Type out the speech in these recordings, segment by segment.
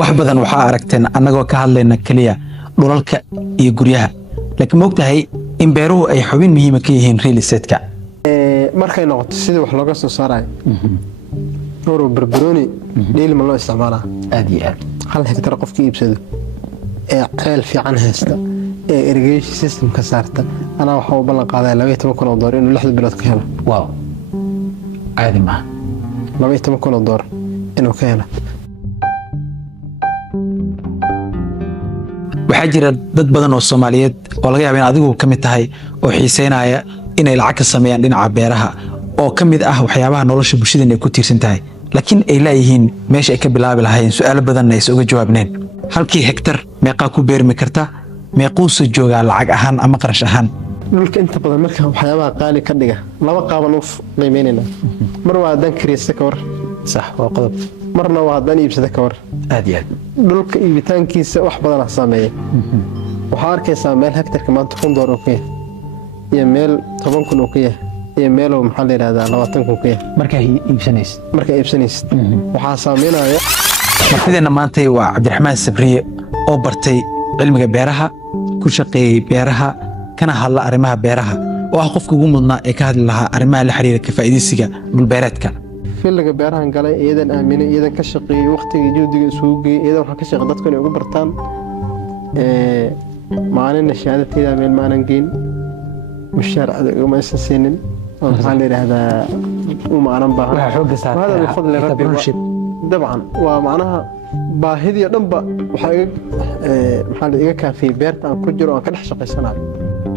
wax badan waxaa aragteen annagoo ka hadlayna kaliya dhulalka iyo guryaha laakiin ma ogtahay in beeruhu ay xubin muhiim ka yihiin real estate-ka markay noqoto sidii wax looga soo saarayo dhowr barbarooni dhiil ma loo isticmaalaa aad iyo aad hal hektar qofkii iibsado ee ceel fiican haysta ee irrigation system ka saarta anaa waxa uu ballan qaaday $12,000 inuu 6 bilood ka helo waaw caadi maaha $12,000 inuu ka helo waxaa jira dad badan oo Soomaaliyeed oo laga yaabo in adigu ka mid tahay oo xiiseynaya inay lacag ka sameeyaan dhinaca beeraha oo ka mid ah waxyaabaha nolosha bulshada ay ku tiirsan tahay laakiin ay leeyihiin meesha ay ka bilaabi lahaayeen su'aalo badan ay uga jawaabneen halkii hektar meeqa ku beermi karta meequu soo joogaa lacag ahaan ama qarash ahaan dhulka inta badan marka waxyaabaha qaali ka dhiga laba qaaban u qiimeynayna mar waa dan kireysta ka war sax waa qodob marna waa dan iibsada ka war aad iyo aad dhulka iibitaankiisa wax badan sameeya waxaa arkaysaa meel hektarka maanta $1,000 oo ka yahay iyo meel $10,000 oo ka yahay iyo meel maxaa la yiraahdaa $20,000 oo ka yahay marka iibsanaysid waxaa saameynaya martideena maanta waa Cabdiraxmaan Sabriye oo bartay cilmiga beeraha ku shaqeeyay beeraha kana hadla arrimaha beeraha oo ah qofka ugu mudnaa ee ka hadli lahaa arrimaha la xiriira ka faa'iideysiga dhulbeereedka filliga beerahan galay iyadan aaminay iyadan ka shaqeeyay waqtiga juhdiga isugu geeyay iyadan waxa ka shaqeeyay dadku inay ugu bartaan maalin shahaadateeda meel maanan geyn mushaar adag uma aysan siinin waxaa la yiraahdaa uma aanan baahan waxa xoog هذا من فضل ربي طبعا ومعناها باهدي dhanba waxa maxaa iga kaafiyay beerta aan ku jiro aan ka dhex shaqeysanayo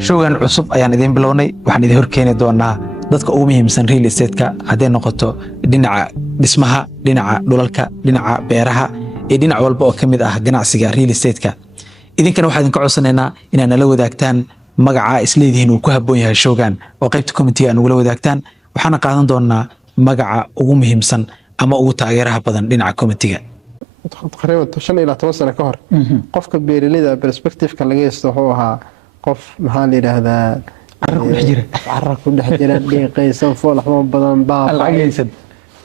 showgan cusub ayaan idin bilownay waxaan idin horkeeni doonaa dadka ugu muhiimsan real estate-ka haday noqoto dhinaca dhismaha dhinaca dhulalka dhinaca beeraha iyo dhinac walba oo kamid ah ganacsiga real estate-ka idinkana waxaan idin ka codsanaynaa inaad nala wadaagtaan magaca isleedihiin uu ku habboon yahay showgan oo qaybta committee aan ugula wadaagtaan waxaana qaadan doonaa magaca ugu muhiimsan ama ugu taageeraha badan dhinaca committee-ga taqriiban 5 ilaa 10 sano ka hor qofka beeraleyda perspective-ka laga yeesto wuxuu ahaa qof maxaa la yiraahdaa carra ku dhex jira dhiiqaysan fool waxba badan baa lacagaysan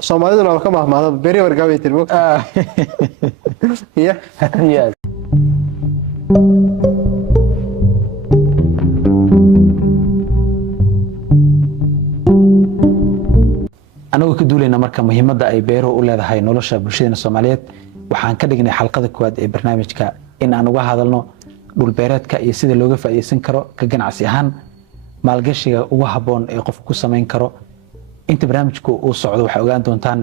Soomaaliduna waa ka mahmaado beeri wargaabay tirmo ya anagu ka duulayna marka muhiimadda ay beeruhu u leedahay nolosha bulshada Soomaaliyeed waxaan ka dhignay xalqada koowaad ee barnaamijka in aan uga hadalno dhul beereedka iyo sida looga faa'iideysan karo ka ganacsi ahaan maalgashiga ugu habboon ee qofku ku sameyn karo inta barnaamijku uu socdo waxa ogaan doontaan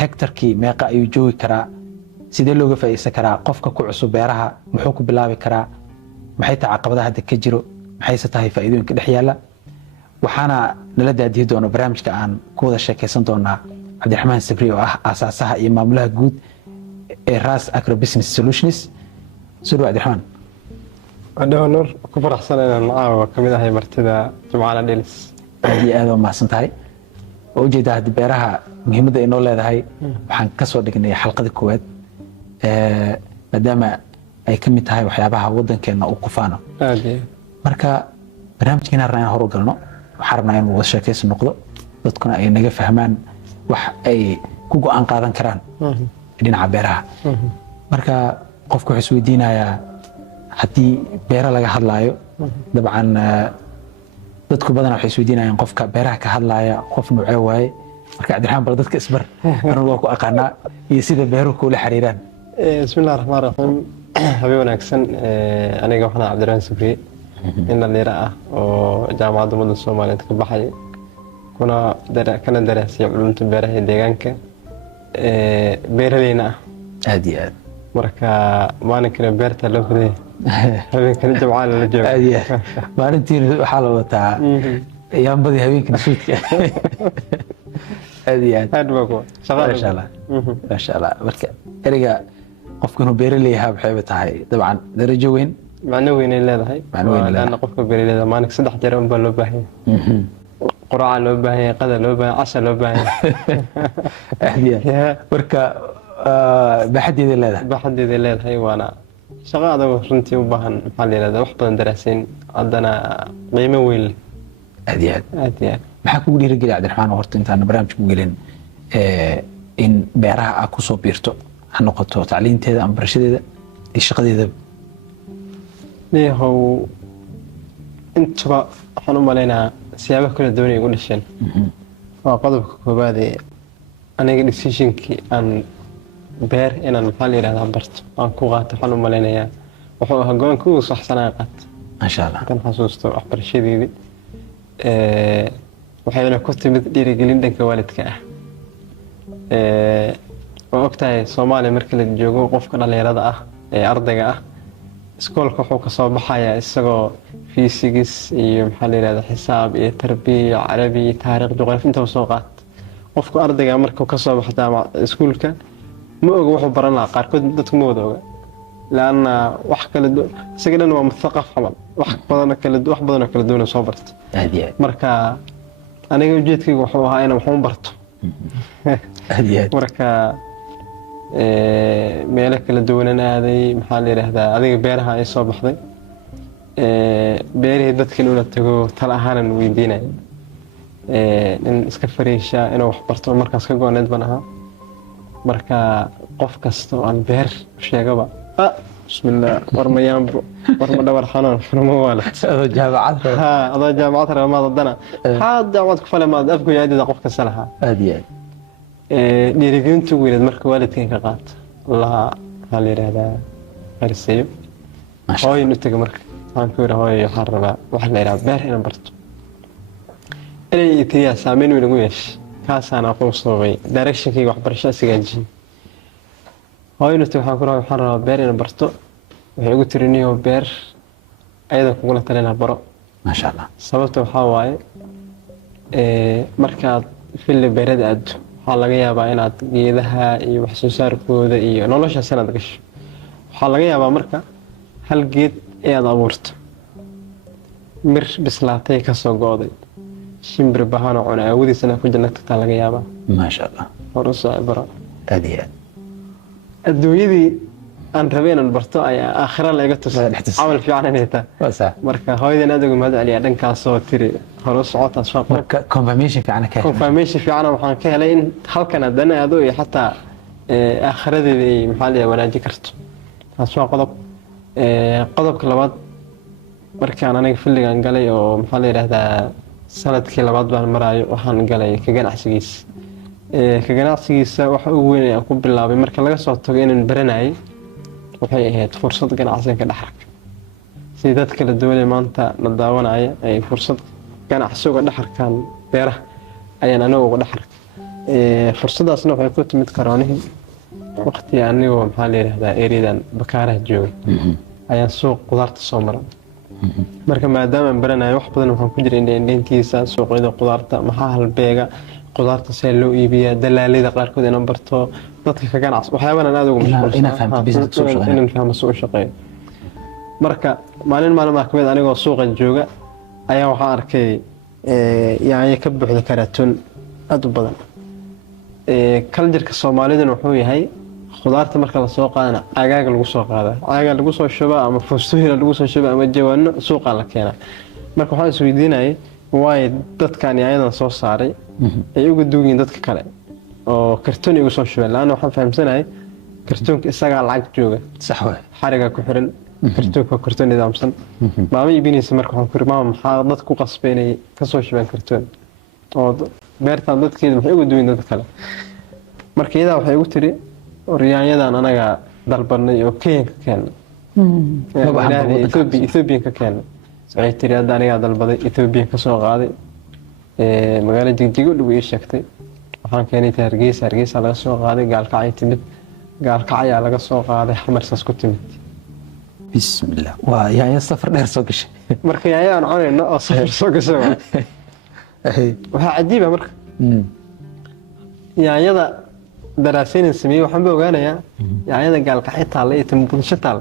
hektarkii meeqa ayuu joogi karaa sidee looga faa'iideysan karaa qofka ku cusub beeraha muxuu ku bilaabi karaa maxay tahay caqabadaha hadda ka jiro maxayse tahay faa'iidooyinka dhex yaala waxaana nala daadihi doono barnaamijka aan ku wada sheekaysan doonaa Cabdiraxmaan Sabriye oo ah aasaasaha iyo maamulaha guud ee Ras Agro Business Solutions soo Cabdiraxmaan adhoonor ku faraxsanayn macaawa kamid ahay martida Jumcada Dhilis aad oo maasan tahay oo ujeedaa hadda beeraha muhiimadda ay noo leedahay waxaan ka soo dhignay xalqada koowaad maadaama ay ka mid tahay waxyaabaha wadankeena uu ku faano marka barnaamijkeena rabnaa hor u galno waxaan rabnaa in wada sheekaysi noqdo dadkuna ay naga fahmaan wax ay ku go'aan qaadan karaan dhinaca beeraha marka qofku wuxuu isweydiinayaa haddii beera laga hadlaayo dabcan dadku badan waxay isweydiinayaan qofka beeraha ka hadlaaya qof nuucee waaye marka Cabdiraxmaan bal dadka isbar anigu waa ku aqaanaa iyo sida beeruhu kula xiriiraan bismillaahir rahmaanir rahiim habeen wanaagsan aniga waxaan Cabdiraxmaan Sabriye in dhalinyaro ah oo jaamacadda ummadda Soomaaliyeed ka baxay kana daraasay culuumta beeraha ee deegaanka beeraleyna aad iyo aad marka maalinkana beerta loo furay habeenkana Jumcada la joogo aad iyo maalintii waxaa la wataa yaambadii habeenkana suudka aad iyo aad baa shaqada insha Allah marka eriga qofku inuu beeraley yahay waxay tahay dabcan darajo weyn macno weyn ay leedahay maadaama qofka beeraleyda maalinka 3 jeer baa loo baahan yahay quraac loo baahan yahay qada loo baahan casha loo baahan yahay marka baxadeeda leedahay waana shaqo adag runtii u baahan maxaa la yiraahdaa wax badan daraasayn haddana qiimo weyn aad iyo aad maxaa kugu dhiirigeliyay Cabdiraxmaan horta intaan barnaamijku gelin in beeraha aad ku soo biirto ha noqoto tacliinteeda ama barashadeeda iyo shaqadeeda leeyahow intaba waxaan u malaynaa siyaabo kala duwan ay ugu dhasheen waa qodobka koowaad ee aniga decisionkii aan beer inaan maxaa la yidhahdaa barto aan ku qaato waxaan u malaynayaa wuxuu ahaa go-aanka ugu saxsanaa qaato maasha allah kan xasuusto waxbarashadeedii waxayna ku timid dhiirigelin dhanka waalidka ah waa ogtahay Soomaaliya marka la joogo qofka dhalinyarada ah ee ardayga ah iskoolka wuxuu ka soo baxayaa isagoo physics iyo maxaa la yiraahdaa xisaab iyo tarbiya carabi taariikh juqraafi inta soo qaat qofka ardayga markuu ka soo baxo iskuulka ma oga wuxuu baran lahaa qaarkood dadku ma wada oga laana wax kala isaga waa mustaqaf xamal wax badan kala duwan soo barto marka aniga ujeedkaygu wuxuu ahaa inaan waxu barto marka meelo kala duwan aaday maxaa la yiraahdaa adiga beeraha ay soo baxday beerihii dadkii ula tago tal ahaanan weydiinay in iska fariisha inuu wax barto markaas ka gooneed ban ahaa marka qof kasta oo aan beer sheegaba bismillah warmayaanbo warma dhawar xanaan xurmo wala adoo jaamacad ramadana hada wad ku falamaad afku yaadida qof kasta laha aadiyaad dhiirigelintu weelad marka waalidkeen ka qaat allah hal yiraahdaa arsiyo hooyo inuu tago marka aan ku yiraahdo waxaan rabaa wax la yiraahdo beer inaan barto inay itiyaa saameyn weyn ugu yeeshay kaasana aqoon soobay directionkii waxbarasho sigaajin hooyo inuu tago waxaan rabaa beer inaan barto waxay ugu tiriniyo beer ayada kugula talina baro ma sha Allah sababta waxa waaye markaad fil beerada aad waxaa laga yaabaa inaad geedaha iyo wax soo saarkooda iyo nolosha sanad gasho waxaa laga yaabaa marka hal geed aad abuurto mir bislaatay ka soo gooday shimbir bahan oo cuna awdiisana ku jannata laga yaabaa ma sha Allah horso ibra aadiya adduunyadii aan rabay inaan barto ayaa aakhira la iga tusay amal fiican inay tahay marka hooyadan aad ugu mahad celiya dhankaas oo tiri horo socota soo marka confirmation fiican waxaan ka helay in halkan adana aad oo xataa aakhiradeedii maxaa la wanaaji karto taas waa qodobka labaad markaan aniga filligan galay oo maxaa la yiraahdaa sanadkii labaad baan maraayo waxaan galay ka ganacsigiisa waxa ugu weyn ee ku bilaabay marka laga soo tago inaan baranay waxay ahayd fursad ganacsiga ka dhaxarka si dad kala duwan maanta la daawanaya ay fursad ganacsiga dhaxarkan beeraha ayaan anagu uga dhaxarka fursadaasna waxay ku timid karoonihii waqti anigoo maxaa la yiraahdaa eridan bakaaraha joogay ayaan suuq qudaarta soo maray marka maadaama baranayo wax badan waxaan ku jiray indheentiisa suuqyada qudaarta maxaa halbeega qudaarta si loo iibiyo dalaalada qaarkood inaan barto dadka ka ganacsi waxyaabahan aad ugu mashquulsan inaan fahmo soo shaqeeyo marka maalin ma kamid anigoo suuqa jooga ayaa waxaan arkay yaanyo ka buuxda karatoon aad u badan kaljarka Soomaaliyeed wuxuu yahay qudaarta marka la soo qaadana agaag lagu soo qaada agaag lagu soo shubaa ama fustuhira lagu soo shubaa ama jawaano suuqa la keenaa marka waxaan isweydiinay way dadkan ayadan soo saaray ay ugu duugin dadka kale oo kartoon igu soo shubay laana waxaan fahamsanahay kartoonka isaga lacag jooga sax way xariga ku xiran kartoonka kartoon nidaamsan maama ibinaysa marka waxaan ku rimaa maxaa dad ku qasbeenay ka soo shubaan kartoon oo beerta dadkeeda waxay ugu duugin dadka kale marka iyada waxay ugu tiri oryaanyadan anaga dalbanay oo Kenya ka keenay Ethiopia ka keenay waxay tiri hadda aniga dalbaday Ethiopia ka soo qaaday magaalada Jigjigo dhow ii sheegtay waxaan keenay Hargeysa laga soo qaaday gaalkacay timid gaalkacay laga soo qaaday xamarsas ku timid bismillah waa yaaya safar dheer soo gashay marka yaayaan cunayno oo safar soo gashay waxa cajiib ah marka yaayada daraaseen sameeyay waxaan ogaanayaa yaayada gaalkacay taal iyo tambulsho taal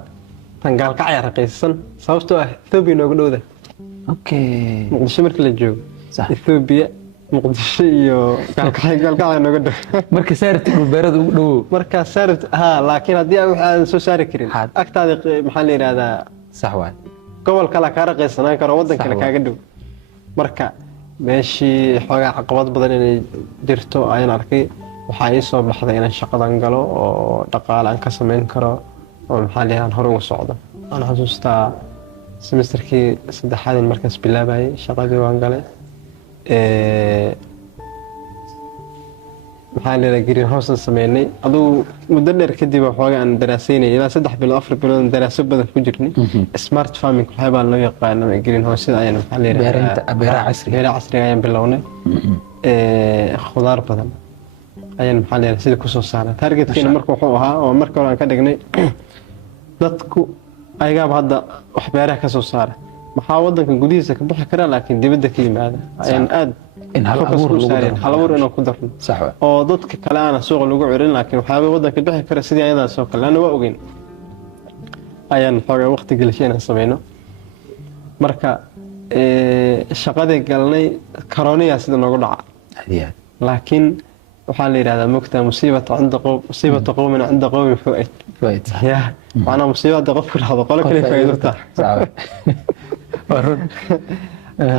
tan gaalkacay raqiisan sababtoo ah Ethiopia noogu dhowda muqdisho markii la joogo Ethiopia muqdisho iyo gaalkacay noogu dhow marka saarti beerada ugu dhow marka saarti laakiin hadii aan soo saari karin agtaada maxaa la yiraahdaa sax waay gobolka la ka raqiisanaan karo wadanka la kaaga dhow marka meeshii xoogaa caqabad badan inay jirto ayaan arkay waxaa ii soo baxday inaan shaqadan galo oo dhaqaale aan ka samayn karo oo maxaa la yidhahdaa hore uga socdo. Aan xasuustaa semesterkii saddexaad in markaas bilaabayay shaqadii waan galay. maxaa la yidhahdaa greenhouse aan sameynay aduu muddo dheer kadib waxoogaa aan daraasaynay ilaa 3 bilood 4 bilood aan daraaso badan ku jirnay. smart farming waxaa baa loo yaqaano greenhouse sida ayaan maxaa la yidhahdaa beeraha casriga ayaan bilownay. khudaar badan ayaan maxaa la yidhahdaa sida ku soo saaray. targetkiina marka wuxuu ahaa oo marka hore aan ka dhignay dadku ayagaaba hadda wax beeraha ka soo saara maxaa wadanka gudihiisa ka bixi kara laakiin dibadda ka yimaada ayaan aad in hal abuur inaan ku darno oo dadka kale aan suuqa lagu cirin laakiin waxyaaba wadanka bixi kara sidii ayadaas oo kale ana waa ogeyn ayaan xoogaa waqti gelisay inaan sameyno. marka shaqadii galnay corona sida noogu dhaca laakiin waxaa la yiraahdaa mugtaa musiibata qowmin cinda qowmin faa'id ya macnaa musiibada qofku dhacdo qolo kale faa'iido tahay.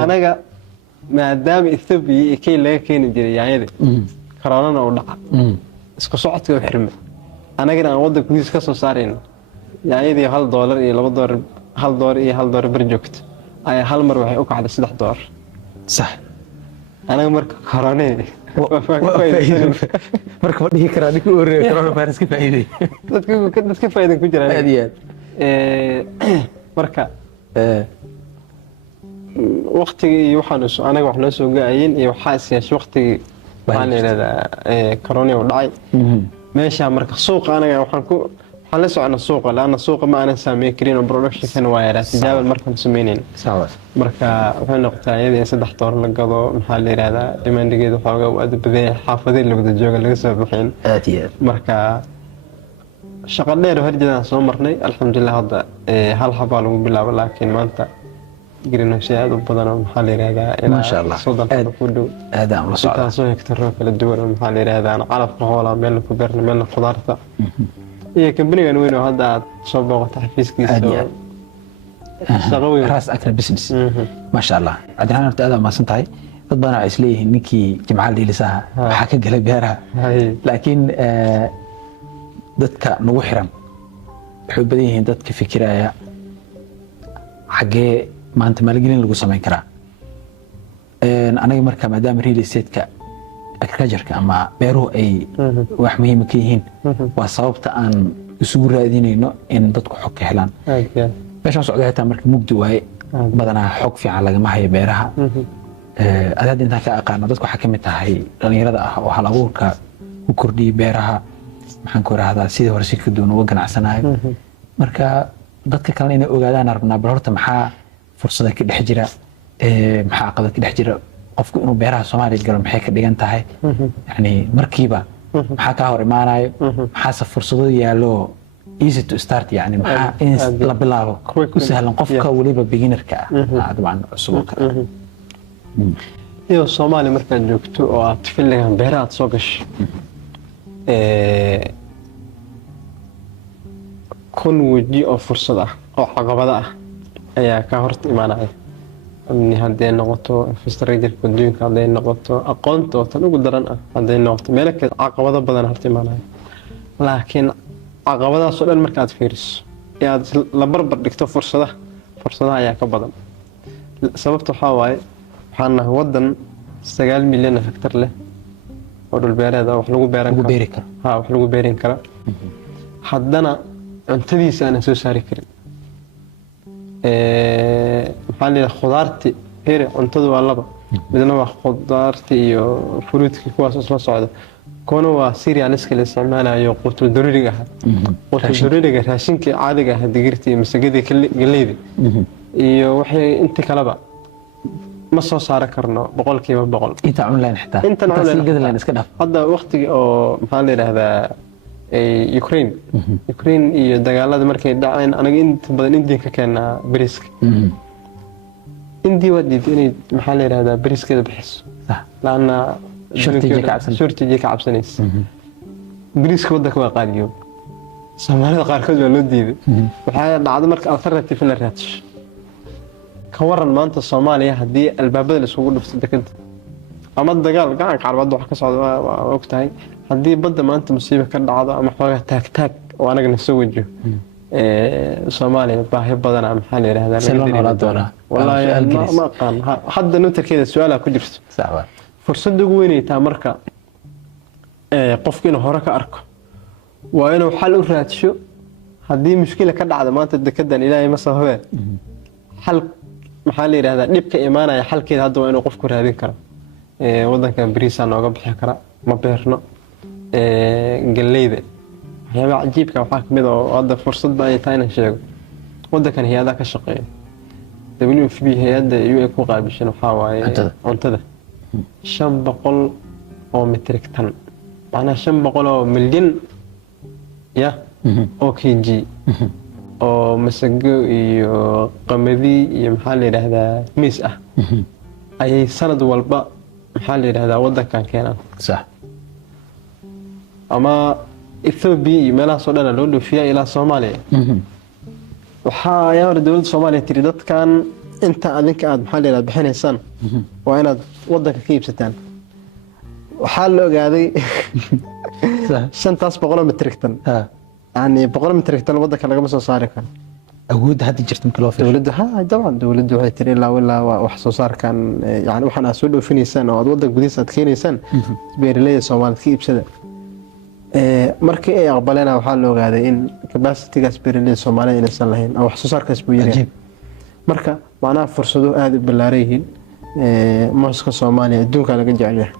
anaga maadaama Ethiopia iyo kay laga keeni jiray yaayada corona uu dhaca isku socodka u xirmay anagana aan wadanka gudihiisa ka soo saarayno yaayadii $1 iyo $2 $1 iyo $1 bar joogto ayaa hal mar waxay u kacday $3 sax anaga marka corona marka ma dhihi karaa ninka uu reeyay coronavirus ka faa'iiday dadka faa'iido ku jiraan aad iyo aad marka waqtigii iyo waxaan anaga wax noo soo gaayeen iyo waxa isyeeshay waqtigii waxaan leeyahay corona uu dhacay meesha marka suuqa anaga waxaan la soconaa suuqa laana suuqa ma aanan saameyn karin oo production kan waa yaraa tijaabo markaan sameeyeen marka waxay noqotay iyadii $3 la gado maxaa la yiraahdaa dhimandigeedu xoogaa u aad baday xaafadii la wada jooga laga soo bixin aad iyo marka shaqo dheer horjeedaan soo marnay alxamdulillah hadda hal xabaa lagu bilaabo laakiin maanta greenhouse aad u badan oo maxaa la yiraahdaa ma sha Allah aad ku dhow aad aan la socdaa soo hektarro kala duwan oo maxaa la yiraahdaa calafka hoola meel ku beerna meel khudaarta iyo company-gan weyn oo hadda aad soo booqatay xafiiskiisa shaqo weyn ras akra business ma sha Allah adana horta aad ma santahay dad badan ay isleeyihiin ninkii jimcaal dhiilisaha waxa ka galay beeraha laakiin dadka nagu xiran wuxuu badan yihiin dadka fikiraya xagee maanta maalgelin lagu sameyn karaa. anaga marka maadaama real estate-ka agriculture ama beeruhu ay wax muhiim ka yihiin waa sababta aan isugu raadinayno in dadku xog ka helaan. meesha socdo xitaa marka mugdi waaye badanaa xog fiican lagama hayo beeraha. adaad intaan ka aqaano dadku waxa ka mid tahay dhalinyarada ah oo hal abuurka ku kordhiyay beeraha maxaan ku raahdaa sidii hore si ka duwan uga ganacsanayo. marka dadka kale inay ogaadaan rabnaa bal horta maxaa fursada ka dhex jira maxaa caqabad ka dhex jira qofku inuu beeraha Soomaaliya galo maxay ka dhigan tahay yani markiiba maxaa ka hor imaanayo maxaa fursado yaalo easy to start yani maxaa in la bilaabo ku sahlan qofka waliba beginnerka ah dabcan cusub kara. iyo Soomaaliya markaad joogto oo aad filligan beeraha soo gasho kun waji oo fursad ah oo caqabada ah ayaa ka hor imaanaya haddii noqoto infrastructure adduunka haddii noqoto aqoonta oo tan ugu daran ah haddii noqoto meelo kale caqabado badan hor imaanaya laakiin caqabadaas oo dhan markaad fiiriso aad la barbar dhigto fursadaha ayaa ka badan sababta waxaa waaye waxaan nahay wadan 9 milyan hektar leh oo dhul beereed wax lagu beeran karo wax lagu beerin karo haddana cuntadiisa aan soo saari karin maxaa la khudaarti heer cuntadu waa laba midna waa khudaarti iyo fruitka kuwaas isla socda koona waa cereals kale isticmaalayo qutul daruuriga raashinka caadiga ah digirta iyo masagada galleyda iyo waxay inta kaleba ma soo saar karno 100% inta online xitaa inta online iska dhaf hadda waqtiga oo maxaa la yiraahdaa Ukraine iyo dagaalada markay dhaceen anaga inta badan India ka keenaa bariiska India wadid inay maxaa la yiraahdaa bariiskeeda bixiso laana shortage ka cabsanaysa bariiska waddanka waa qaaliyo Soomaalida qaarkood waa loo diiday waxaa dhacday marka alternative la raadsho ka waran maanta Soomaaliya hadii albaabada la isugu dhufto dekada ama dagaal gacanka carabada wax ka socda waa ogtahay haddii badda maanta musiibo ka dhacdo ama xoogaa taag oo anagana soo wajiho Soomaaliya baahi badan ama maxaa la yiraahdaa si loo noolaa doonaa wallaahi ma aqaan hadda nutarkeeda su'aalaha ku jirto sax fursad ugu weyn ay tahay marka qofka inuu hore ka arko waa inuu xal u raadsho haddii mushkil ka dhacdo maanta dekedan Ilaahay ma sababay xal maxaa la yiraahdaa dhibka imaanaya xalkeeda hadda waa inuu qofku raadin karo wadankan bariisa nooga bixi kara ma beerno galeyda waxyaaba cajiibka waxaa kamid oo hadda fursad baa ay tahay inaan sheego wadankan hay'adaha ka shaqeeya WFP hay'adda UN ku qaabishan waxaa waaye cuntada 500 oo metrik tan macnaha 500 oo milyan ya oo kg oo masago iyo qamadi iyo maxaa la yiraahdaa miis ah ayay sanad walba maxaa la yiraahdaa wadankan keenan sax ama Ethiopia iyo meelaha soo dhan loo dhoofiyaa ilaa Soomaaliya waxaa ayaa dawladda Soomaaliya tiri dadkan inta adinka aad maxaa la yiraahdaa bixinaysaan waa inaad wadanka ka iibsataan waxaa la ogaaday 500 metrik tan يعني 100 متر tan wadanka laga soo saari karo awood hadda jirta marka loo fiiriyo dawladdu waxay tiri ilaa wax soo saarkan yani waxaan aad soo dhoofineysaan oo aad wadanka gudihiisa aad keenaysaan beeraleyda Soomaaliyeed ka iibsada markii ay aqbaleen waxaa la ogaaday in capacity-gaas beeraleyda Soomaaliyeed inaysan lahayn oo wax soo saarkaas buu yahay marka macnaha fursado aad u ballaaran yihiin mooska Soomaaliya adduunka laga jecel yahay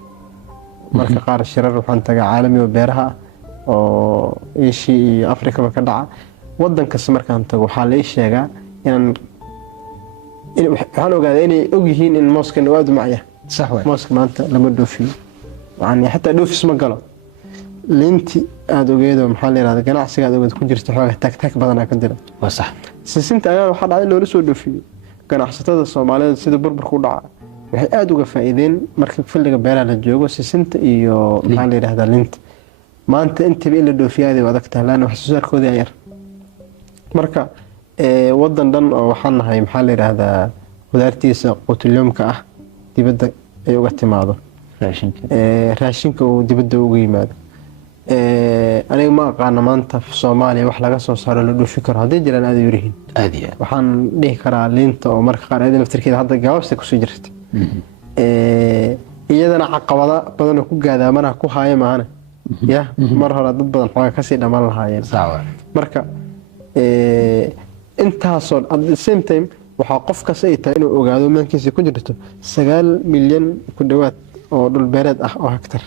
marka qaar shirar waxaan tagaa caalami oo beeraha oo Asia iyo Afrika ka dhaca wadanka markaan tago waxa la sheegaa in waxaan ogaaday inay og yihiin in mooskan aad u macaya sax way mooska maanta lama dhoofiyo yani xataa dhoofis ma galo linti aad ogeedo maxaa la yiraahdaa ganacsiga aad ogeed ku jirto xoogaa tag badan ka dira waa sax sisinta ayaa waxa dhacay loo soo dhoofiyo ganacsatada Soomaaliyeed sida burburku dhaca waxay aad uga faa'iideen markii xilliga beeraha la joogo sisinta iyo maxaa la yiraahdaa linta maanta inta in la dhoofiyaday adag tahay laana wax soo saarkooda yar marka wadan dhan oo waxaan nahay maxaa la yiraahdaa qudaartiisa qutulyumka ah dibadda ay uga timaado raashinka oo dibadda uga yimaado aniga ma aqaan maanta Soomaaliya wax laga soo saaro la dhoofi karo hadii jiraan aad yurihiin aadiya waxaan dhihi karaa liinta oo marka qaar aad naftirkeeda hadda gaabasta ku soo jirta iyadana caqabada badan oo ku gaadaamana ku haaya maana ya mar hore dad badan xoogaa ka sii dhamaan lahaayeen marka intaasoo at the same time waxa qof kasta ay tahay inuu ogaado maankiisa ku jirto 9 milyan ku dhawaad oo dhul beereed ah oo hektar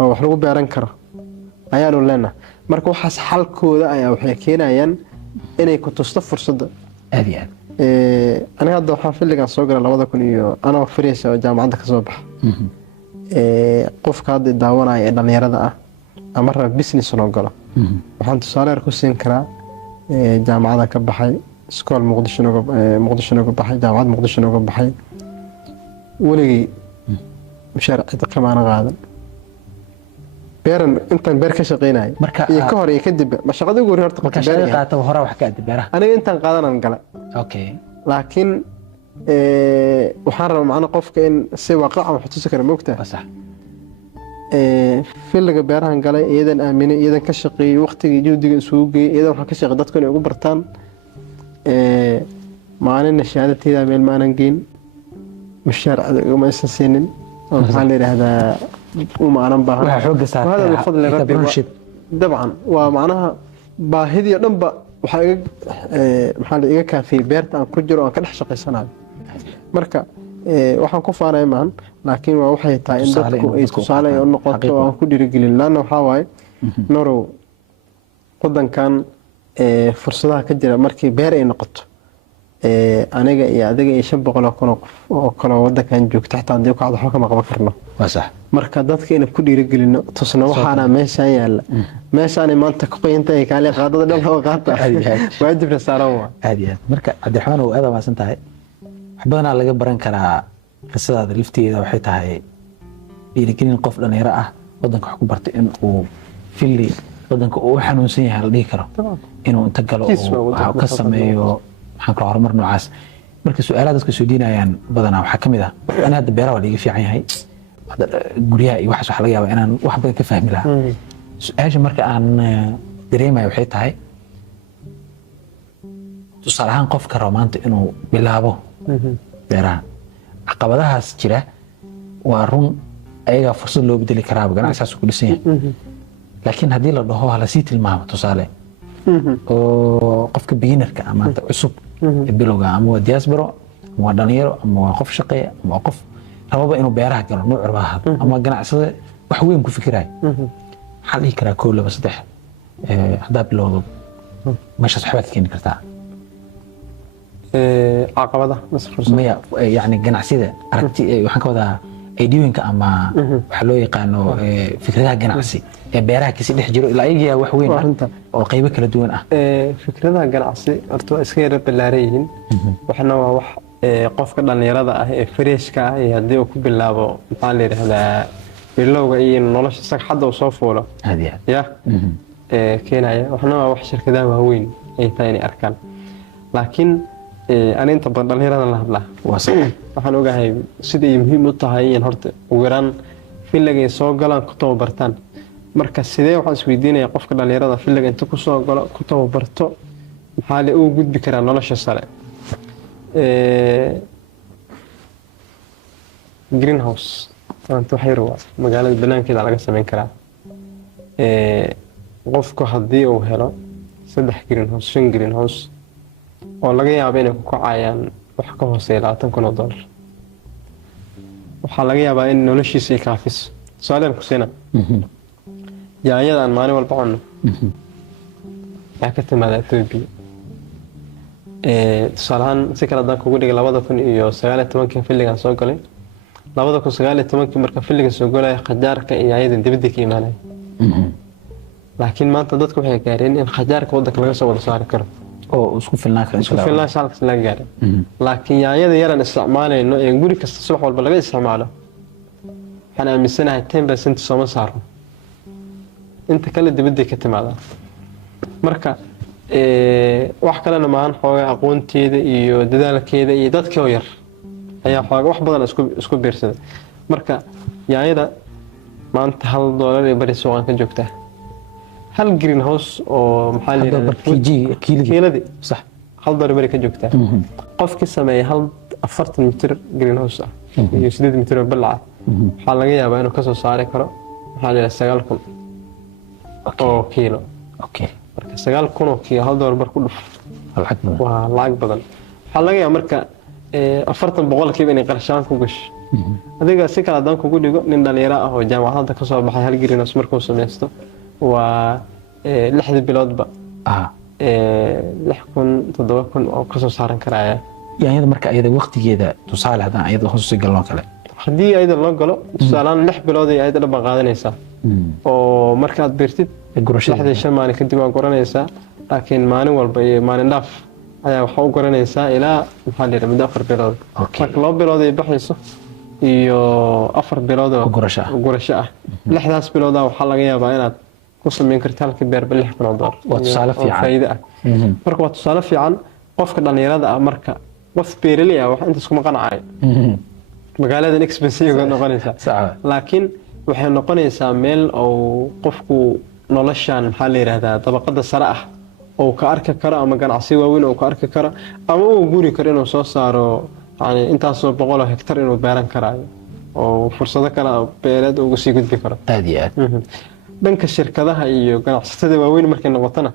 oo wax lagu beeran karo ayaanu leenahay marka waxaas xalkooda ayaa waxay keenayaan inay ku tusto fursadda aadiya aniga hadda waxaan filligan soo galay 2000 iyo anoo fariisa oo jaamacadda ka soo baxa qofka hadda daawanaya ee dhalinyarada ah ama rab business loo galo waxaan tusaale ku siin karaa jaamacadda ka baxay iskool Muqdisho nooga baxay jaamacad Muqdisho nooga baxay waligii mushaaricada qamaana qaadan beeran intaan beer ka shaqeynay iyo ka hor iyo kadib ma shaqada ugu horta marka shaqada qaata hore wax ka adib beeraha aniga intaan qaadanaan galay okay laakiin waxaan rabaa macna qofka in si waaqac wax tusi kara moogta sax filliga beerahan galay iyadan aaminay iyadan ka shaqeeyay waqtigii juhdiga isugu geeyay iyadan waxa ka shaqeeyay dadku inay ugu bartaan maalin shahaadateeda meel maanan geyn mushaaricada uma isasiinin oo maxaa la yiraahdaa uma aanan baahan waxa xoog saartay dabcan waa macnaha baahidii dhanba waxa maxaa la iga kaafiyay beerta aan ku jiro aan ka dhex shaqeysanayo marka waxaan ku faanay maan laakiin waa waxay tahay in dadku ay tusaale u noqoto oo aan ku dhiirigelin laana waxa waaye norow wadankan fursadaha ka jira markii beer ay noqoto aniga iyo adiga iyo 500 kun oo kale wadankan joogta xitaa hadii ku waxba kama qaban karno waa sax marka dadka inaan ku dhiirigelino tusna waxaana meeshaan yaala meeshaan maanta ku qeynta kale qaadada dhan oo qaata waajibna saaran waa aadiya marka Cabdiraxmaan oo aad maasan tahay wax badan laga baran karaa qisadaada lifteeda waxay tahay dhiirigelin qof dhalinyaro ah wadanka wax ku bartay in uu filli wadanka uu xanuunsan yahay la dhihi karo inuu inta galo oo ka sameeyo waxaan ka horumar noocaas marka su'aalaha dadka soo diinayaan badanaa waxa kamid ah in hadda beeraha waa dhiga fiican yahay guryaha iyo waxaas waxa laga yaabaa inaan wax badan ka fahmi lahaa su-aasha marka aan dareemayo waxay tahay tusaale ahaan qofka rabo maanta inuu bilaabo beeraha caqabadahaas jira waa run ayagaa fursad loo bedeli karaaba ganacsigaas ku dhisan yahay laakiin haddii la dhaho hala sii tilmaamo tusaale oo qofka beginnerka ama maanta cusub bilowga ama waa diaspora ama waa dhalinyaro ama waa qof shaqeeya ama waa qof rababa inuu beeraha galo nooc walba ahaado ama ganacsade wax weyn ku fikirayo maxaa dhihi karaa 1 2 3 haddaa bilowdo meeshaas waxbaad ka keeni kartaa caqabada maya yani ganacsiyada aragti waxaan ka wadaa aidooyinka ama waxa loo yaqaano fikradaha ganacsi ee beeraha kasi dhex jiro ilaa ayaga wax weyn oo qaybo kala duwan ah fikradaha ganacsi horta iska yar ballaaran waxna waa wax qofka dhalinyarada ah ee freshka ah ee hadii uu ku bilaabo maxaa la yiraahdaa bilowga iyo nolosha sax hadda uu soo fuulo ya keenaya waxna waa wax shirkadaha waaweyn ay tahay inay arkaan laakiin أنا أنت بدل هنا الله لا وصل waxaan ogahay sida ay muhiim u tahay in horta ugu yaraan filaga soo galaan ku tababartaan marka sidee waxaan isweydiinayaa qofka dhalinyarada filaga inta ku soo galo ku tababarto maxaa la ugu gudbi karaa nolosha sare greenhouse maanta waxay ruwa magaalada banaankeeda laga sameyn karaa qofku haddii uu helo 3 greenhouse 5 greenhouse oo laga yaabo inay ku kacayaan wax ka hooseeya $20,000 waxaa laga yaabaa in noloshiisa ay kaafiso su'aalan ku siina yaanyada aan maalin walba cunno yaa ka timaada Ethiopia tusaalahaan si kala daan kugu dhigay 2019 filigan soo galay 2019 marka filiga soo galay qajaarka iyo yaanyada dibadda ka imaanay laakiin maanta dadku waxay gaareen in qajaarka waddanka laga soo wada saari karo oo isku filnaa kara isku filnaa shaqada la gaaro laakiin yaanyada yaran isticmaalayno ee guri kasta subax walba laga isticmaalo waxaan aaminsanahay 10% soo ma saaro inta kale dibadda ka timaada marka wax kalena maahan xoogaa aqoonteeda iyo dadaalkeeda iyo dadka oo yar ayaa xoogaa wax badan isku biirsada marka yaanyada maanta $1 ee bari suuqan ka joogtaa hal greenhouse oo maxaa la yiraahdaa kiiladi صح $1 bari ka joogtaa qofkii sameeyay 40 mitir greenhouse ah iyo 8 mitir oo balac waxa laga yaabaa inuu ka soo saari karo maxaa la yiraahdaa 9,000 oo kiilo okay marka 9,000 oo kiilo $1 bar ku dhuf waa lacag badan waxa laga yaabaa marka 40% inay qarshaan ku gasho adiga si kala daan kugu dhigo nin dhalinyaro ah oo jaamacadda ka soo baxay hal greenhouse markuu sameeysto waa 6 biloodba 6,000 oo ka soo saaran karaya yaanyada marka ayada waqtigeeda tusaale hadaan ayada hoos u galno kale hadii ayada loo galo tusaalaan 6 bilood ay ayada dhab qaadanaysaa oo marka aad beertid gurashada 6 maalin kadib aad goranaysaa laakiin maalin walba iyo maalin dhaaf ayaa waxa u goranaysaa ilaa maxaa la yiraahdaa 4 bilood marka 2 bilood ay baxayso iyo 4 bilood oo gurasho ah 6daas bilood waxa laga yaabaa inaad ku sameyn kartaa halka beer $6,000 waa tusaale fiican faa'iido ah marka waa tusaale fiican qofka dhalinyarada ah marka qof beeraley ah wax inta isku maqanacay magaalada expensive noqonaysa laakiin waxay noqonaysaa meel oo qofku noloshan maxaa la yiraahdaa dabaqada sare ah oo ka arki karo ama ganacsi waaweyn oo ka arki karo ama uu guri karo inuu soo saaro yani intaas oo 100 hektar inuu beeran karaayo oo fursado kale beereed ugu sii gudbi karo aad iyo aad dhanka shirkadaha iyo ganacsatada waaweyn markay noqotana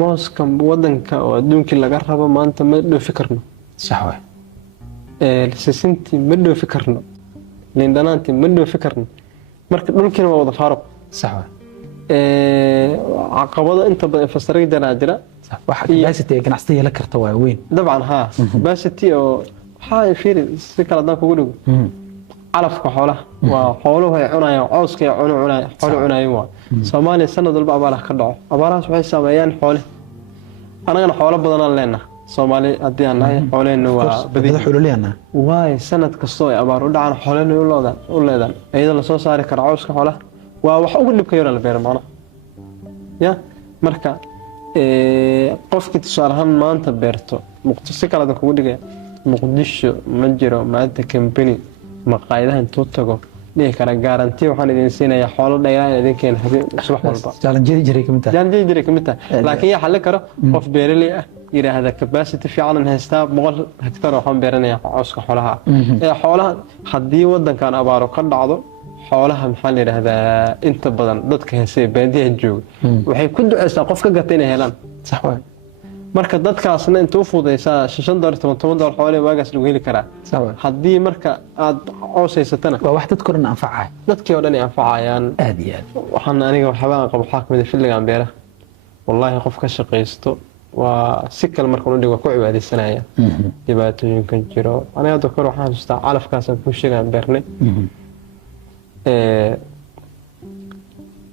mooska wadanka oo adduunka laga rabo maanta ma dhoofi karno sax way sisinti ma dhoofi karno lindanaanti ma dhoofi karno marka dhulkina waa wada faaruq sax way caqabado inta badan infrastructure jira waxa capacity ganacsiga la karta waa weyn dabcan ha capacity oo waxa fiir si kala daan kugu dhigo calafka xoolaha waa xooluhu ay cunayaan cawska ay cunayaan waa Soomaaliya sanad walba abaar ka dhaco abaarahaas waxay saameeyaan xoolaha anagana xoolo badan aan leenahay Soomaaliya hadii aan nahay xooleenna waa badida xululiyana waay sanad kasto ay abaar u dhacaan xooleenna u leedaan ayada la soo saari kara cawska xoolaha waa wax ugu dhibka yar la beero macna ya marka qofkii tusaalahan maanta beerto muqdisho kala kugu dhigay muqdisho ma jiro maanta company maqaayadaha intuu tago dhihi kara garanti waxaan idin siinayaa xoolo dheeraan idin keen habeen subax walba jaalanjeedi jiray kamid tahay laakiin yaa xalli karo qof beeraley ah yiraahda capacity fiican haystaa 100 hektar waxaan beeranayaa cawska xoolaha xoolaha haddii wadankan abaaro ka dhacdo xoolaha maxaa la yiraahdaa inta badan dadka heesay baadiyaha jooga waxay ku duceysaa qof ka gatay inay helaan sax waay marka dadkaasna inta u fudaysaa $5 xoolo waagaas lagu heli karaa haddii marka aad cawsaysatana waa wax dadka dhan anfacay dadkii oo dhan anfacayaan aad iyo aad waxaan aniga waxbaan qabo xaqmada filligan beeraha wallahi qof ka shaqeysto waa si kale marka uu dhigo ku cibaadeysanaya dhibaatooyinkan jiro aniga doctor waxaan xasuustaa calafkaas aan ku sheegan beernay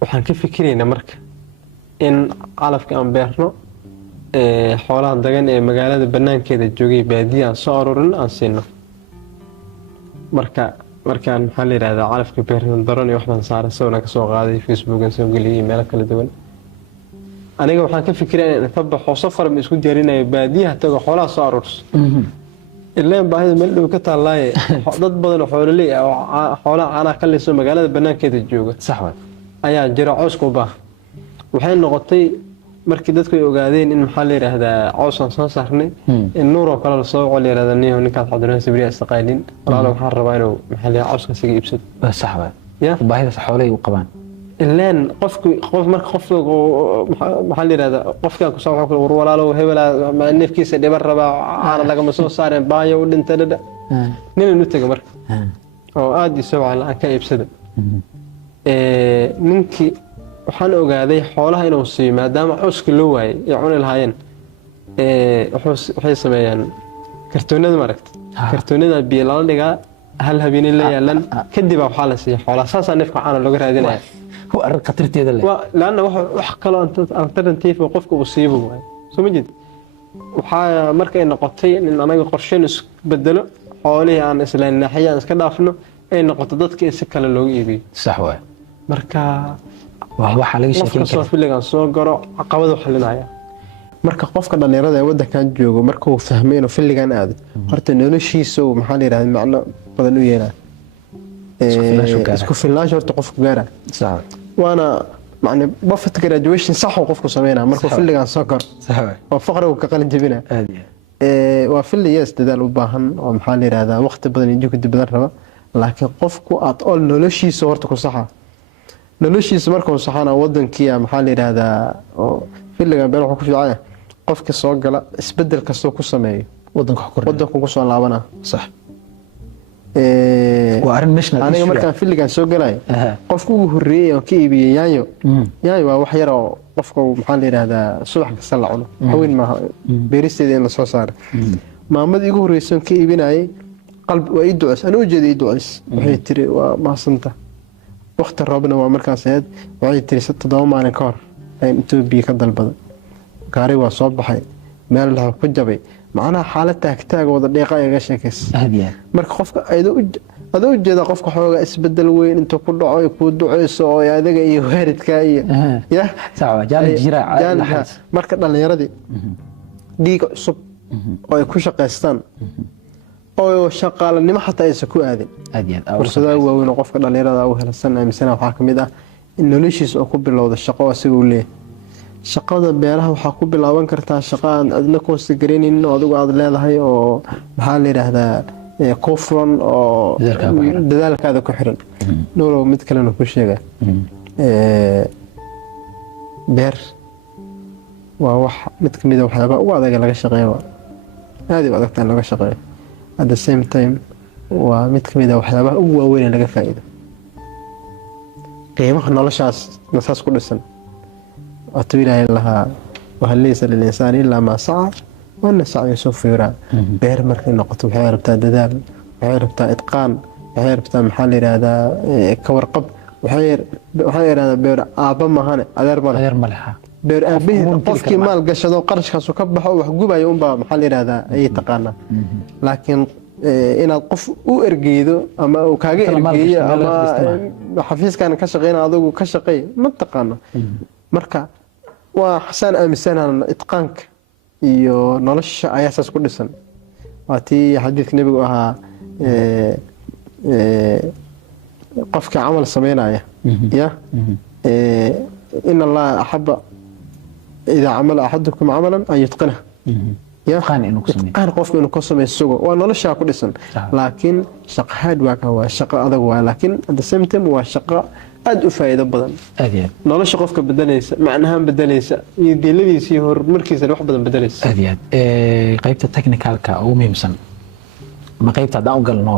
waxaan ka fikiraynaa marka in calafka aan beerno xoolaha dagan ee magaalada banaankeeda joogay baadiya aan soo aruurin aan siino markaan maxaa la yiraahdaa calafka beerna daran iyo waxbaan saaray sawiraan ka soo qaaday Facebook aan soo geliyay meelo kala duwan aniga waxaan ka fikiray in ka baxo safar ma isku diyaarinayo baadiyaha tago xoolaha soo aruurso ilaa baahida meel dhow ka taalaay dad badan oo xoolo leeyahay oo xoolaha ana ka leeso magaalada banaankeeda jooga sax waay ayaa jira coos ku baahan waxay noqotay markii dadku ay ogaadeen in maxaa la yiraahdaa cawsan soo saarnay in nuur oo kale soo wali yiraahdaa ninkaas Cabdiraxmaan Sabriya istaqaalin walaalo waxaan rabaa inuu maxaa la yiraahdaa cawska siga iibsado sax waay baahida xoolaha ay u qabaan ilaan qof marka qofka maxaa la yiraahdaa qofka ku soo xukun war walaalo hebela neefkiisa dhibar raba aan laga soo saareen baayo u dhintay nin inuu tago marka oo aad i soo wala ka iibsado ninkii waxaan ogaaday xoolaha inuu siiyo maadaama cawska loo waayay ee cuni lahaayeen waxay sameeyaan kartoonada maragta kartoonada biyo la dhigaa hal habeen la yaalan kadib waxaa la siiyo xoolaha saasa neefka caana looga raadinaya waa arrin khatarteeda leh laana wax kale alternative qofka uu siibo waay soo ma jid waxaa markay noqotay in anaga qorsheyn isku bedelo xoolihii aan islaan naaxiyaan iska dhaafno ay noqoto dadka si kale looga iibiyo sax waay marka waxa laga sheekeyn karaa filligan soo garo caqabado xalinaya marka qofka dhalinyarada ee wadankan joogo marka uu fahmay inuu filligan aado horta noloshiisa maxaa la yiraahdaa macno badan u yeelaa isku filnaansho horta qofku gaara sax وانا يعني بفت graduation صح وقفكم سمينا مركو فيليغان سكر صحيح وفقره كقلن جبنا وفيلي يس ددال u baahan oo maxaa la yiraahdaa waqti badan iyo juhdi badan raba laakiin qofku aad all noloshiisa horta ku saxa noloshiisa markuu saxana wadankiisa maxaa la yiraahdaa oo filigan beel wuxuu ku fiicay qofka soo gala isbedel kasto ku sameeyo wadanka ku soo laabana sax waa arrin national aniga markaan filigan soo galay qofku ugu horeeyay oo ka iibiyay yaayo waa wax yar oo qofka maxaa la yiraahdaa subax kasta la cuno haween ma beeristeeda in la soo saaro maamad igu horeeyay ka iibinayay qalb waa ii ducas anoo jeeday ducas waxay tiri waa maasanta waqti roobna waa markaas aad waxay tiri 7 maalin ka hor ay Itoobiya ka dalbado gaari waa soo baxay meel la ku jabay macnaha xaalad taagtaag wada deeqa iga sheekays marka qofka adoo jeeda qofka xooga isbedel weyn inta ku dhaco ku duceyso oo adiga iyo waalidka iyo ya sawa jaal jira marka dhalinyaradii dhiig cusub oo ay ku shaqeystaan oo shaqaalanimo xataa ay ku aadin fursadaha waaweyn oo qofka dhalinyarada uu helsan aaminsan waxa kamid ah in noloshiisa oo ku bilowdo shaqo asiga uu leeyahay shaqada beeraha waxa ku bilaaban kartaa shaqo aan adna ku sigareeynin oo adigu aad leedahay oo maxaa la yiraahdaa kofron oo dadaalkaada ku xiran noolo mid kale ku sheega beer waa wax mid kamid ah waxyaaba ugu adag laga shaqeeyo aad u adag laga shaqeeyo at the same time waa mid kamid ah waxyaaba ugu waaweyn laga faa'iido qiimaha noloshaas nasaas ku dhisan أتويلها لها وهل ليس للإنسان إلا ما سعى وأن سعي سوف يرى بير مركي نقطة وحيربتا ددال وحيربتا إتقان وحيربتا محل هذا كورقب وحير هذا بير أعظم هنا أدير ملحة بير أبيه قفكي مال قشدو قرش خاصو كبحو وحقوبة يوم با محل هذا أي تقانا لكن إن القف أرجيدو أما وكاجي أرجيه أما حفيز كان كشقين أذوق كشقي ما تقانا marka waa xasan aaminsan itqaanka iyo nolosha ayaasaas ku dhisan waatii xadiidka nabiga ahaa qofka camal sameynaya ya in Allah axaba idaa camala axadukum camalan an yutqina qaan qofka inuu ka sameeyo sugo waa nolosha ku dhisan laakiin shaqo hard waa shaqo adag waa laakiin at the same time waa shaqo aad u faa'iido badan nolosha qofka bedelaysa macnahan bedelaysa iyo deeladiisa iyo horumarkiisa wax badan bedelaysa qaybta technicalka ugu muhiimsan ma qaybta hadaan u galno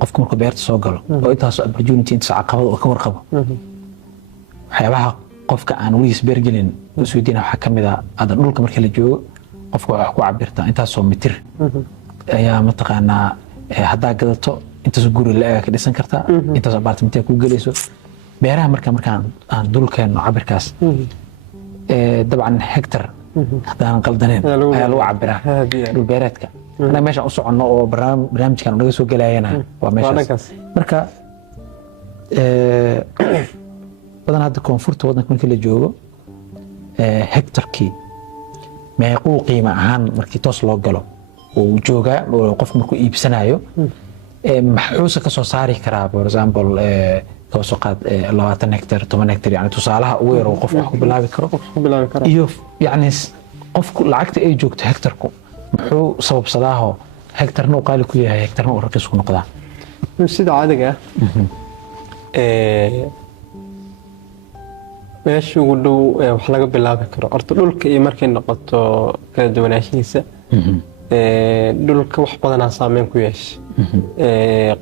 qofku markuu beerta soo galo oo intaas opportunity intaas caqabad oo ka warqabo waxyaabaha qofka aan weligiis beergelin usweydiina waxaa ka mid ah adan dhulka marka la joogo qofka wax ku cabirtaa intaasoo mitir ayaa mataqaanaa haddaa gadato intaasoo guri la-ega ka dhisan kartaa intaasoo apartamentia ku gelayso beeraha markaan aan dulkeenno cabirkaas dabcan hectar haddaanan qaldaneen ayaa lagu cabiraa dhul beereedka anaga meeshaan u soconno oo barnaamijkan naga soo gelayana waa meeshaas marka badan hadda koonfurta waddanka markii la joogo hectarkii meequu qiimo ahaan markii toos loo galo uu joogaa qofku markuu iibsanayo maxuuse ka soo saari karaa for example kaba soo qaad 20 hectar 10 hectar yani tusaalaha ugu yar oo qof wax ku bilaabi karo iyo yani qofku lacagta ay joogto hectarku muxuu sababsadaaho hectarna uu qaali ku yahay hectarna uu raqiis ku noqdaa sida caadiga meesha ugu dhow wax laga bilaabi karo horta dhulka iyo markay noqoto kala duwanaanshihiisa dhulka wax badanaa saameyn ku yeesha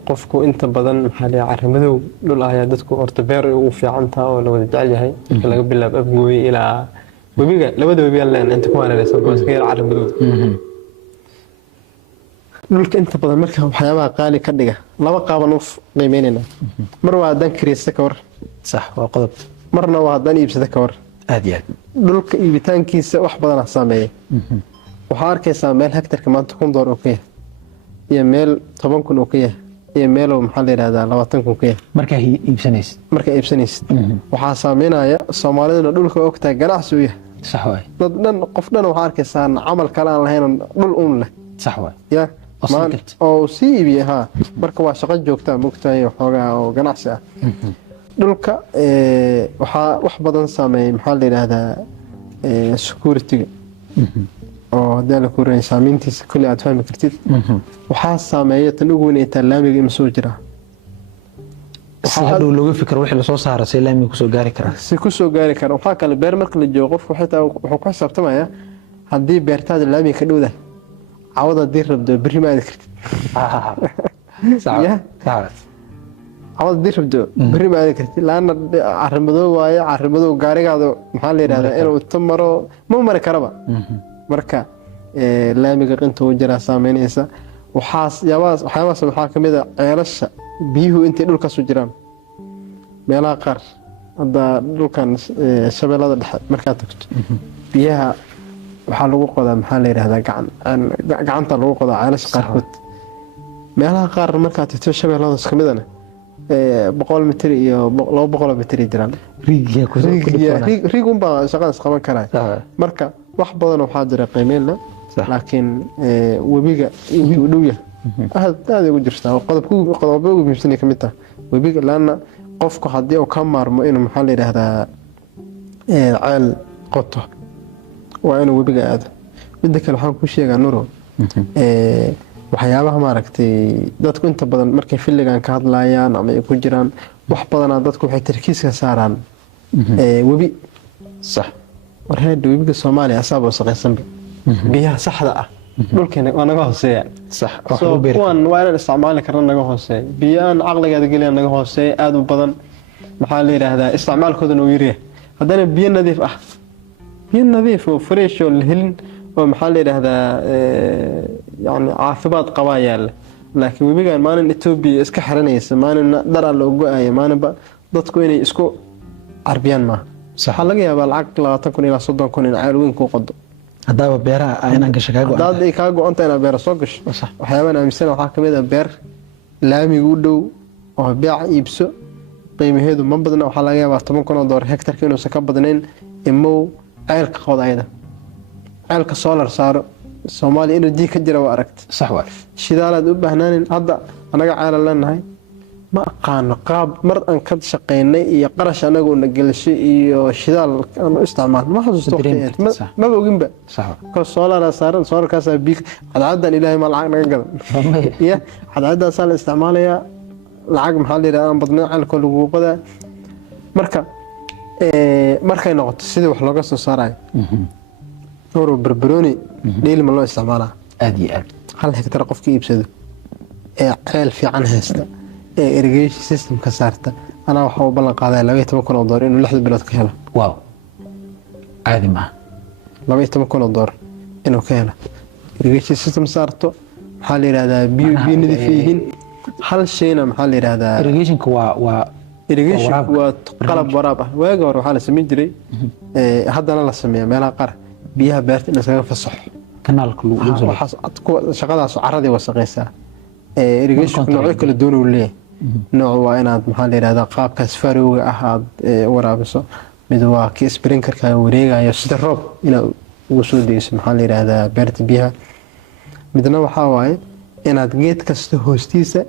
qofku inta badan maxaa la carramadow dhul ayaa dadku horta beer ugu fiican tahay oo la wada jecel yahay marka laga bilaabo abgooy ilaa webiga labada webi leen inta ku hareeraysan booska yar carramadow dhulka inta badan marka waxyaabaha qaali ka dhiga laba qaaban u qiimeynayna mar waa haddaan kireysta ka war sax waa qodob marna waa haddaan iibsada ka war aad iyo aad dhulka iibitaankiisa wax badanaa saameeya waxaa arkaysaa meel hektarka maanta $1,000 oo ka yahay iyo meel 10,000 oo ka yahay iyo meel maxaa la yiraahdaa 20,000 ka yahay marka iibsanaysid waxaa saameynaya Soomaaliduna dhulka ogtaa ganacsi u yahay sax waay dad dhan qof dhan waxaa arkaysaa camal kale aan lahayn dhul uun leh sax waay ya oo si iibiyaha marka waa shaqo joogta mugtahay xoogaa oo ganacsi ah dhulka waxaa wax badan saameeyay maxaa la yiraahdaa security oo hadii la koreeyay saameyntiisa kulli aad fahmi kartid waxaa saameeyay tan ugu weyn ee talaamiga ima soo jira waxa haduu looga fikir wixii la soo saaray si laamiga ku soo gaari kara waxaa kale beer marka la joogo qofku xitaa wuxuu ku xisaabtamaya hadii beertaada laamiga ka dhowdahay عوضة دير ربدو بري ما ذكرت صعب عوض دير ربدو بري ما ذكرت لأن عرمدو قاري قاعدو محل هذا إنه تمرو مو مرة كربا مركا لامي قنتو جرا سامين إنسا وحاس يواس وحيواس الحاكم إذا عيرش بيهو أنت دول كسو جرام ميلا قار هذا دول كان شباب هذا مركا تكت بيها waxaa lagu qodaa maxaa la yiraahdaa gacanta lagu qodaa caalasha qaarkood meelaha qaar markaa tagto shabeellada iska midana 100 mitir iyo 200 mitir jiraan riig un baa shaqadaas qaban karaa marka wax badan waxaa jira qiimeyn leh laakiin webiga intuu dhow yahay aad ugu jirtaa qodobka ugu muhiimsan ka mid tahay webiga laana qofku haddii uu ka maarmo inuu maxaa la yiraahdaa ceel qoto waa inuu webiga aado midda kale waxaan ku sheegaa nuro waxyaabaha maaragtay dadku inta badan markay filligan ka hadlayaan ama ay ku jiraan wax badanaa dadku waxay tarkiiska saaraan webi sax warheed webiga Soomaaliya asaab oo saqaysan biyaha saxda ah dhulkeena waa naga hooseeya sax kuwan waa inaan isticmaali karno naga hooseeya biyaan caqligeeda geliyaan naga hooseeya aad u badan maxaa la yiraahdaa isticmaalkoodana uu yiri haddana biyo nadiif ah biyo nadiif oo fresh oo helin oo maxaa la yiraahdaa yani caafimaad qaba yaal laakiin webigan maalin Ethiopia iska xiranaysa maalin dar la ogaay maalin dadku inay isku arbiyaan ma sax laga yaabaa lacag 20,000 ilaa 30,000 in ceel weyn ku qodo hadaba beeraha inaan gasho kaago hadda ay kaago anta inaan beer soo gasho waxyaabaha aaminsan waxa kamid ah beer laamiga u dhow oo beec iibso qiimaheedu ma badna waxa laga yaabaa $10,000 hektarka inuu ka badnayn imo ceelka qodayda ceelka solar saaro Soomaaliya energy ka jira waa aragtay صح واي shidaalaad u baahnaanin hadda anaga caalan leenahay ma aqaano qaab mar aan ka shaqeynay iyo qarash anagu na gelisay iyo shidaal aan u isticmaalno ma xasuusto ma oginba صح ka solar saaran solarkaas biig cadaadan ilaahay ma lacag naga gadan ya cadaadan la isticmaalaya lacag maxaa la yiraahdaa badnaa calka lagu qodaa markay noqoto sidii wax looga soo saarayo oo barbarooni dheel ma loo isticmaalaa ادي hal hektar qofka iibsado ee ceel fiican haysta ee irrigation system ka saarta ana waxa uu ballan qaaday $12,000 inuu 6 bilood ka helo واو عادي ما $12,000 inuu ka helo irrigation system saarto maxaa la yiraahdaa biyo nadiif yihiin hal shayna maxaa la yiraahdaa irrigation irrigation waa qalab waraab ah waaga hore waxaa la sameyn jiray haddana la sameeyaa meelaha qaar biyaha beerta in laga fasaxo kanaalka lagu soo shaqadaas caradii wasaqaysaa irrigation nooc kala duwan uu leeyahay nooc waa inaad maxaa la yiraahdaa qaabkaas farowga ah aad waraabiso mid waa kii sprinklerka wareegayo sida roob inaad ugu soo deyso maxaa la yiraahdaa beerta biyaha midna waxaa waaye inaad geed kasta hoostiisa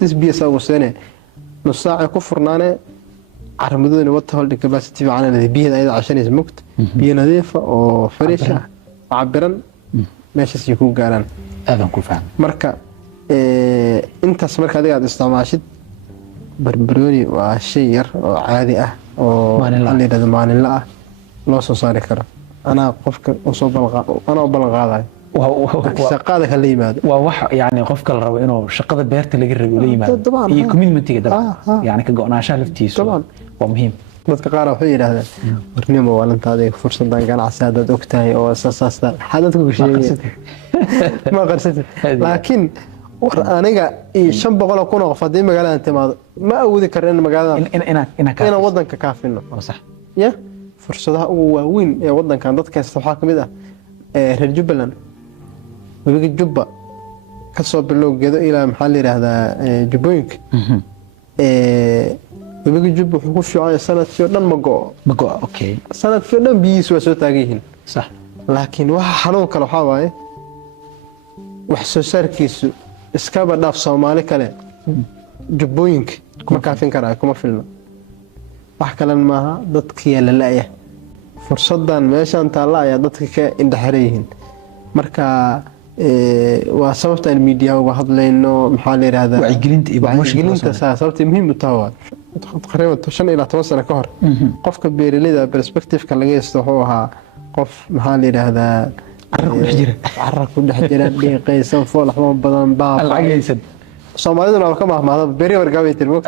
dis biyo saa ugu seenay nus saac ku furnaane carmadooda wata holding capacity fiican leh biyaha ayada cashanaysa mugt biyo nadiif oo fresh ah cabiran meeshaas ku gaaraan aadan ku fahmo marka intaas marka adiga aad isticmaashid barbarooni waa shay yar oo caadi ah oo maalinla ah loo soo saari karo ana qofka soo ballan qaadayo shaqada kala yimaado waa wax yani qofka la rabo inuu shaqada beerta laga rabo la yimaado iyo commitmentiga dabcan yani ka go'naanshaha laftiisa waa muhiim dadka qaar waxay yiraahdaan warnimo waalantaada fursadan ganacsi haddaad ogtahay oo asaasta xadad ku sheegay ma qarsatay laakiin war aniga 500 kun oo qof hadii magaalada timaado ma awoodi kareen magaalada ina wadanka kaafino sax ya fursadaha ugu waaweyn ee wadankan dadka waxaa kamid ah reer Jubbaland webiga Jubba ka soo bilowgeedo ilaa maxaa la yiraahdaa Jubbooyinka webiga Jubba wuxuu ku fiicay sanadkii dhan ma go'o okay sanadkii dhan biyihiisu waa soo taagan yihiin sax laakiin waxa xanuun kale waxa waaye wax soo saarkiisu iskaba dhaaf Soomaali kale Jubbooyinka kuma kaafin karaa kuma filna wax kale maaha dadkii la laayay fursadan meeshan taala ayaa dadka ka indhaxareeyeen marka waa sababta in media uga hadlayno maxaa la yiraahdaa wacyigelinta sababta muhiim u tahay qariiban 5 ilaa 10 sano ka hor qofka beeraleyda perspective-ka laga yeesto wuxuu ahaa qof maxaa la yiraahdaa carra ku dhex jira dhiiqaysan fool waxba badan baa lacagaysan Soomaaliduna waa ka mahmaado beeri wargaabay tirmo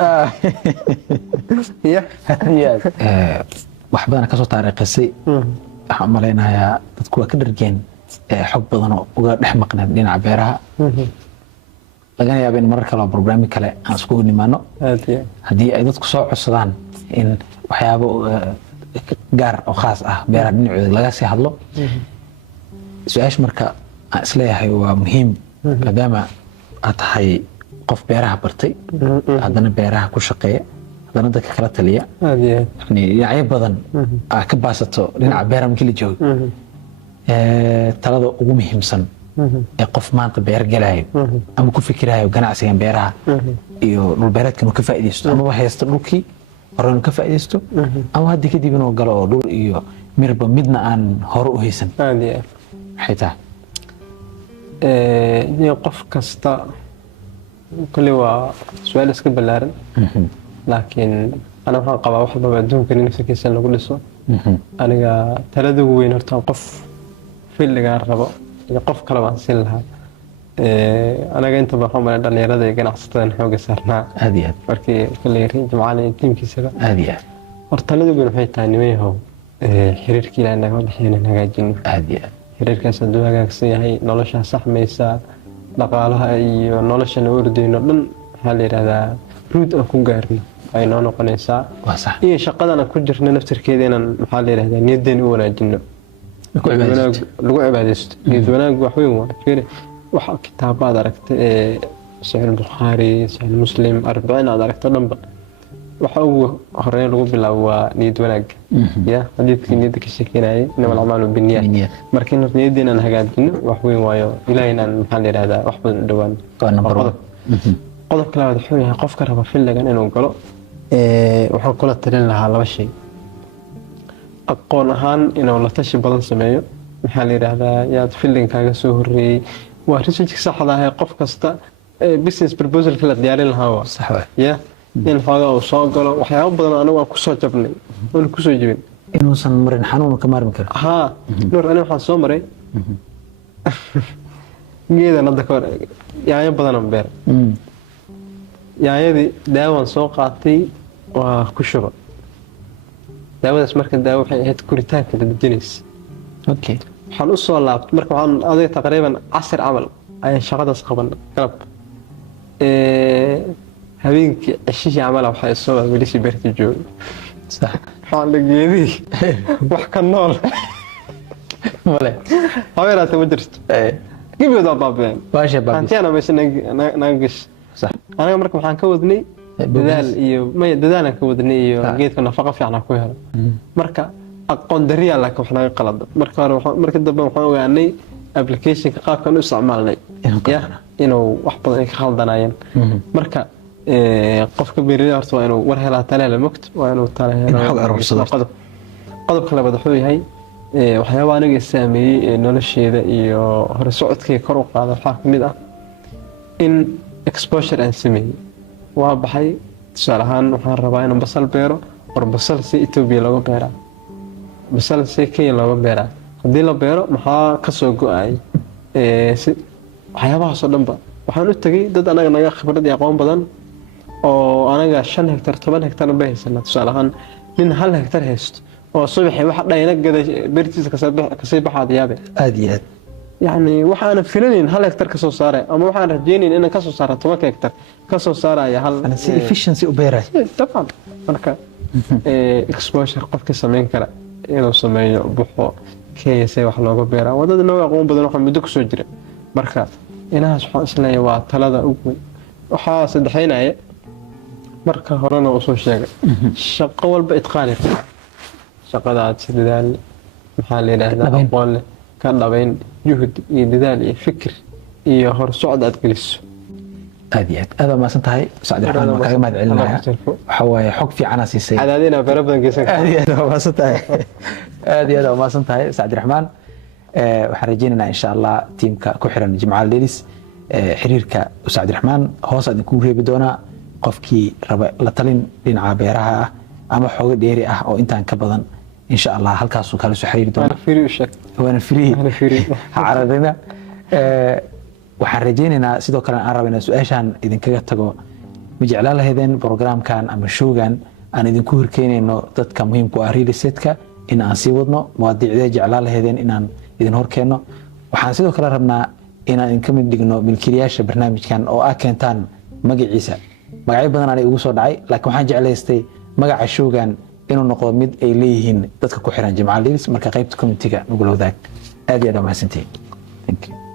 wax badan ka soo taariikhsay waxaan maleynayaa dadku waa ka dhargeen xog badan oo uga dhex maqnaa dhinaca beeraha laga yaabo in marar kale oo barnaamij kale aan isku nimaano haddii ay dadku soo codsadaan in waxyaabo gaar oo khaas ah beeraha dhinacooda laga sii hadlo su-aasha marka aan isleeyahay waa muhiim maadaama aad tahay qof beeraha bartay haddana beeraha ku shaqeeya haddana dadka kala taliya yani dhinacyo badan aa ka baasato dhinaca beeraha markii la joogo talada ugu muhiimsan ee qof maanta beer galayo ama ku fikirayo ganacsigan beeraha iyo dhul beereedkan uu ka faa'iideysto ama haysto dhulkii hore inuu ka faa'iideysto ama haddii kadib inuu galo oo dhul iyo mirba midna aan hore u haysan maxay tahay qof kasta kulli waa su'aal iska ballaaran laakiin ana waxaan qabaa wax walba adduunka nafsigiisa lagu dhiso aniga talada ugu weyn horta qof filliga rabo iyo qof kale baan siin lahaa anaga inta badan waxaan dhalinyarada iyo ganacsatada xooga saarnaa aad iyo aad markii kulli jimcaale tiimkiisa aad iyo aad horta talada ugu weyn waxay tahay nimayahow xiriirkii ilaahay naga dhaxeeyay hagaajino aad iyo aad xiriirkaas hadduu hagaagsan yahay nolosha saxmaysa dhaqaalaha iyo nolosha la ordayno dhan waxaa la yiraahdaa ruud aan ku gaarno ay noo noqonaysaa waa sax iyo shaqadan ku jirna naftirkeeda inaan maxaa la yiraahdaa niyadeen u wanaajino lagu cibaadeysto geed wanaag wax weyn waa fiir waxa kitaabaad aragtay Sahih Bukhari Sahih Muslim 40 aad aragto dhanba waxa ugu horeeya lagu bilaabo waa niyad wanaag ya xadiidkii niyadda ka sheekeynayay inama alacmaalu binniyaat markii niyaddeena aan hagaajino wax weyn waayo ilaahayna aan maxaa la yidhahdaa wax badan u dhowaan qodobka labaad wuxuu yahay qofka raba filligan inuu galo waxaan kula talin lahaa 2 shay aqoon ahaan inuu la tashi badan sameeyo maxaa la yidhahdaa yaad fillinkaaga soo horreeyey waa researchka saxda ah ee qof kasta business proposalka la diyaarin lahaa waa sax waay ya in xoogaa uu soo galo waxyaabo badan anigu aan ku soo jabnay oon ku soo jibin inuusan marin xanuun ka maarmi karo haa nuur aniga waxaan soo maray geedan hadda kahor yaanyo badan aan beer yaanyadii daawaan soo qaatay waa ku shuba daawadaas marka daawo waxay ahayd koritaanka la dejinaysa okay waxaan u soo laabtay marka waxaan adiga taqriiban 10 camal ayaan shaqadaas qaban galab habeenkii cishihii camala waxaa soo weli beerta joogay sax waxaan la geedii wax ka nool wale habeeraata ma jirto gibiyada baabeen baasha baabis hantiana meesha naga gash sax anaga marka waxaan ka wadnay dadaal iyo dadaalan ka wadnay iyo geedka nafaqo fiican ku helo marka aqoon dariya laakiin wax naga qalad marka hore marka dambe waxaan ogaanay application-ka qaabkan u isticmaalnay inuu wax badan ay ka khaldanayeen marka qofka beeraleyda horta waa inuu war helaa taleela mogto waa inuu taleelo qodobka labaad wuxuu yahay waxyaaba aniga saameeyey nolosheeda iyo hore socodkii kor u qaada waxaa ka mid ah in exposure aan sameeyey waa baxay tusaale ahaan waxaan rabaa inaan basal beero war basal si Ethiopia looga beeraa basal si Kenya looga beeraa haddii la beero maxaa ka soo go'ay waxyaabahaas oo dhanba waxaan u tagay dad anaga naga khibrad iyo aqoon badan oo anaga 5 hektar 10 hektar bay haysanaa tusaale ahaan nin 1 hektar haysto oo subaxii wax dhayna gada beertiisa ka soo baxaad yaabe aad iyo aad yani waxaan filanin 1 hektar ka soo saaray ama waxaan rajaynin inaan ka soo saaro 10 hektar ka soo saaraya hal si efficiency u beeray taban marka exposure qofka sameyn kara inuu sameeyo buxo keeyay wax looga beeraa wadada noo aqoon badan waxa muddo ku soo jira marka inaas waxaan isleeyahay waa talada ugu waxaa saddexaynaya marka horena uu soo sheegay shaqo walba itqaani shaqada aad si dadaal maxaa la yiraahdaa aqoon leh ka dhabayn juhd iyo dadaal iyo fikir iyo hor socod aad geliso aad iyo aad ma santahay Saad Raxmaan ma kaga mahadcelinaya waxa waaye xog fiican siisay cadaadina beero badan geysan aad iyo aad ma santahay aad iyo aad ma santahay Saad Raxmaan waxaan rajaynaynaa insha Allah teamka ku xiran Jimcaal Leelis xiriirka Saad Raxmaan hoos aad ku reebi doona qofkii raba la talin dhinaca beeraha ah ama xoog dheeri ah oo intaan ka badan insha Allah halkaas uu kala soo xiriiri doona waana free haradina waxaan rajaynaynaa sidoo kale aan rabaa su'aashan idinkaga tago ma jeclaan lahaydeen programkan ama showgan aan idinku horkeenayno dadka muhiimka ah real estate-ka in aan sii wadno muwaadicda jeclaan lahaydeen inaan idin horkeeno waxaan sidoo kale rabnaa inaan idin ka mid dhigno milkiilayaasha barnaamijkan oo ah keentaan magaciisa magacyo badan aan ugu soo dhacay laakiin waxaan jeclaystay magaca showgan inuu noqdo mid ay leeyihiin dadka ku xiran Jimcaal Leelis marka qaybta community-ga nugula wadaag aad iyo aad u mahadsantihiin thank you